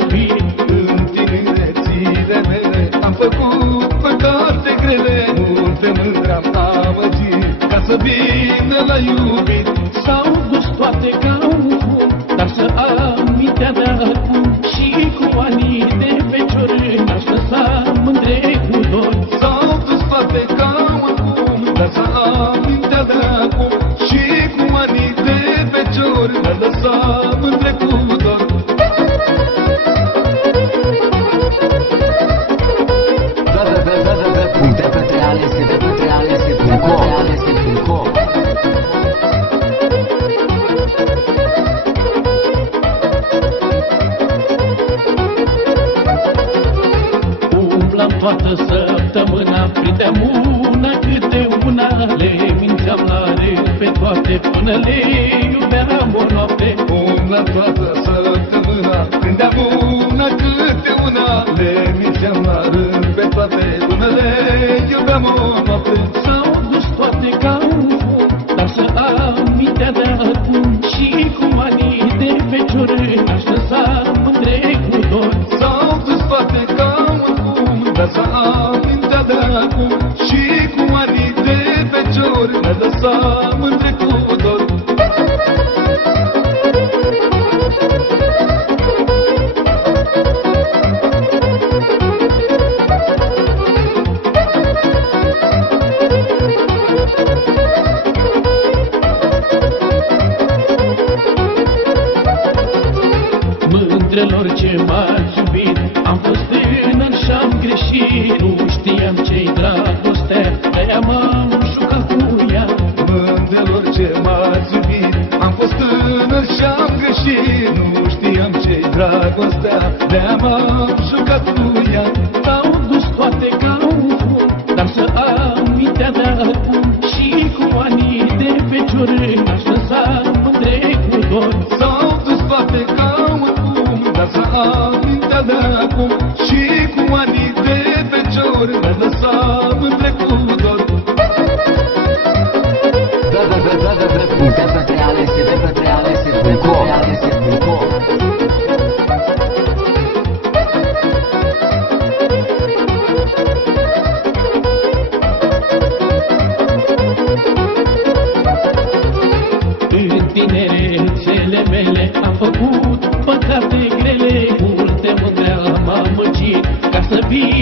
iubit. În tinerețile mele am făcut păcate grele, multe mândre am amăgit ca să vină la iubit. S-au dus toate ca un fum, dar să amintea de acum. Și cu anii de fecior n-aș lăsa mândre cu dor. S-au dus toate ca un fum, dar să amintea de acum. Și cu anii de fecior ne lăsam mândre cu dor. www.tptralese.com Umblam toată săptămâna, prindeam una câte una. Le mințeam la rând pe toate până le iubeam o noapte. Umblam toată săptămâna, prindeam una câte una. Le mințeam la rând pe toate până le iubeam o noapte. S-au dus toate ca un fum, dar să amintea de acum. Și cu anii de fecior n-aș lăsa mândre cu dor. S-au dus toate ca un fum, dar să amintea de acum. Și cu anii de fecior ne lăsam mândre cu dor. Mândrelor ce m-ați iubit, am fost tânăr și-am greșit. Nu știam ce-i dragostea, de-aia m-am jucat cu ea. Mândrelor ce m-ați iubit, am fost tânăr și-am greșit. Nu știam ce-i dragostea, de-aia m-am jucat cu ea. S-au dus toate ca un fum, dar să amintea de acum. Și cu anii de fecior n-aș lăsa mândre cu dor. S-au dus toate ca un fum, dar să amintea de acum. Și cu anii de fecior ne lăsam mândre cu dor. www.tptralese.com În tinerețele mele am făcut păcate grele, multe mândre am amăgit ca să vin